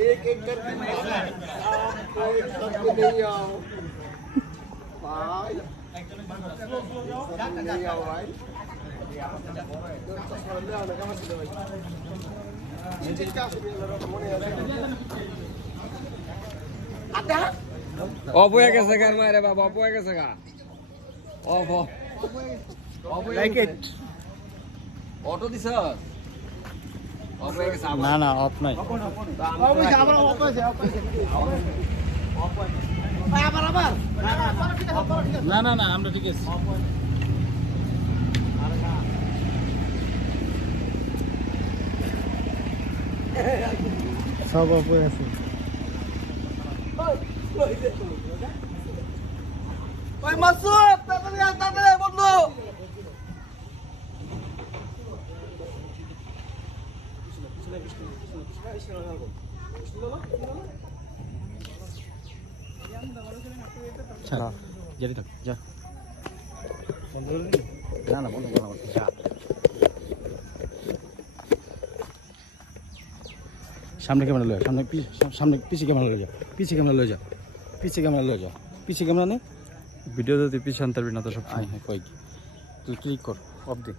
एक एक करके कोई सबको नहीं आओ भाई नहीं आओ भाई অফ হয়ে গেছে গান মারে বাবা অফ হয়ে গেছে গা of of like it auto দিছ অফ হয়ে গেছে না না অফ নাই না না না আমরা ঠিক আছে সব অফ হয়ে আছে ওই মাসুদ তাড়াতাড়ি বন্ধু জারি থাক যা না না বন্ধ করো যা সামনে ক্যামেরা লয়ে সামনে পিছে ক্যামেরা লয়ে যা পিছে ক্যামেরা লয়ে যা পিছে ক্যামেরা লয়ে যা পিছে ক্যামেরা নে ভিডিও যদি পিছে আনতে পারবি না তো সব হ্যাঁ কই তুই ক্লিক কর অফ দে